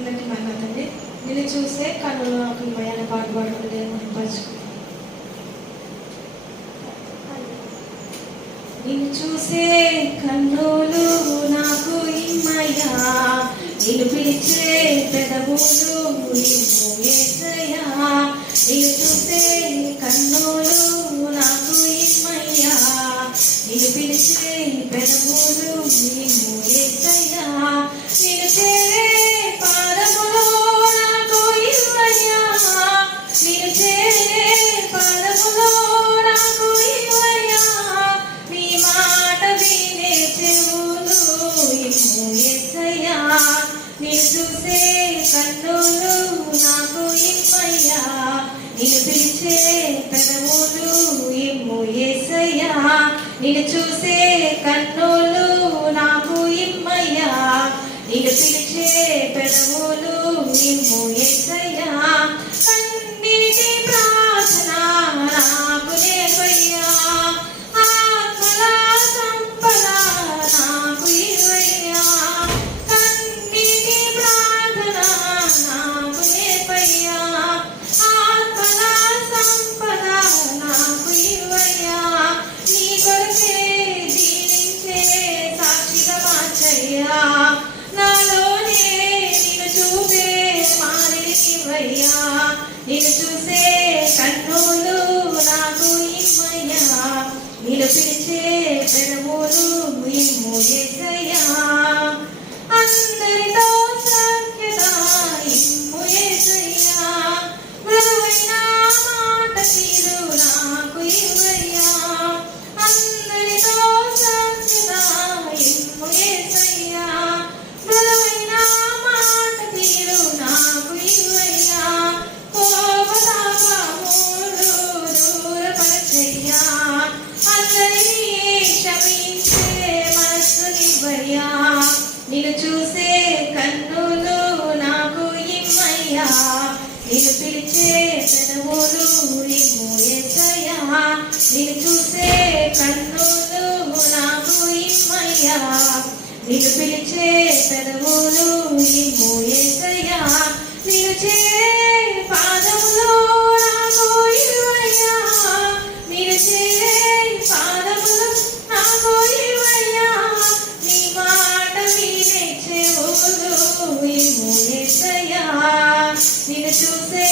అందరికీ మహిమతండి. నిన్ను చూసే కన్నులు నాకు ఇమ్మయ్యనే పాట పాడుకుంటే దేవుని పరుచుకుంటాను. నిన్ను చూసే కన్నులు నాకు ఇమ్మయ్యా, నిన్ను పిలిచే పెదవులు ఇమ్ము యేసయ్యా. నిన్ను చూసే కన్నులు నాకు ఇమ్మయ్యా, నిన్ను పిలిచే పెదవులు ఇమ్ము యేసయ్యా. నిన్ను చేరే పాదములు నాకు ఇమ్మయ్యా, నిన్ను చేరే పాదములు నాకు ఇమ్మయ్యా. నీ మాట వినే చెవులు ఇమ్ము యేసయ్యా. నిన్ను చూసే కన్నులు నాకు ఇమ్మయ్యా, నిన్ను పిలిచే పెదవులు ఇమ్ము యేసయ్యా. నిన్ను చూసే కన్నులు నాకు ఇమ్మయ్యా, నిన్ను పిలిచే పెదవులు ఇమ్ము యేసయ్యా. కన్నీటి ప్రార్థన నాకు నేర్పయ్యా, ఆత్మల సంపద నాకు ఇవ్వయ్యా. కన్నీటి ప్రార్థన నాకు నేర్పయ్యా, ఆత్మల సంపద నాకు ఇవ్వయ్యా. నీ కొరకే జీవించే సాక్షిగా మార్చయ్యా, నాలోనే నిన్ను చూపే మాదిరి ఇవ్వయ్యా. నిన్ను చూసే కన్నులు నాకు ఇమ్మయ్యా, నిన్ను పిలిచే పెదవులు ఇమ్ము యేసయ్యా. అందరితో సఖ్యత ఇమ్ము యేసయ్యా, మృదువైన మాట తీరు నాకు ఇవ్వయ్యా. అందరితో సఖ్యత ఇమ్ము యేసయ్యా, మృదువైన మాట తీరు నాకు ఇవ్వయ్యా. కోపతాపములు దూరపరచయ్యా, అందరినీ క్షమించే మనస్సునివ్వయ్యా. నిన్ను చూసే కన్నులు నాకు ఇమ్మయ్యా, నిన్ను పిలిచే పెదవులు ఇమ్ము యేసయ్యా. నిన్ను చూసే కన్నులు నాకు ఇమ్మయ్యా, నిన్ను పిలిచే పెదవులు ఇమ్ము యేసయ్యా. నిన్ను చేరే పాదములు నాకు ఇవ్వయ్యా, నిన్ను చేరే పాదములు నాకు ఇవ్వయ్యా. నీ మాట వినే చెవులు ఇమ్ము యేసయ్యా. నిన్ను చూసే